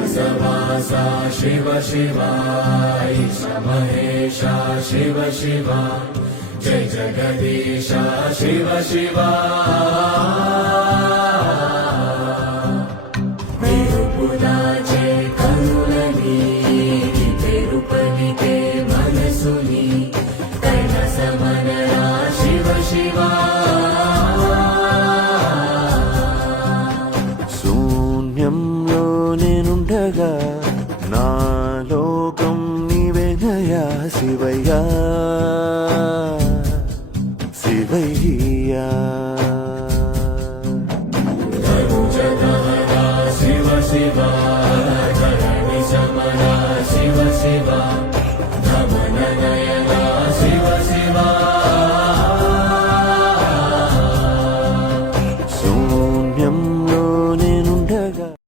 कैलासवासा शिव शिवा ईश महेशा शिव शिवा जय जगदीशा शिव शिवा तिरुपुराचे करुणनी तिरुपतिते मनसुनी कैलासमनरा शिव शिवा శూన్యంలో నేనుండగా నా లోకం నీవేనయా శివయ్యా శివయ్యా शिव शिवा धरणि समरा शिव शिवा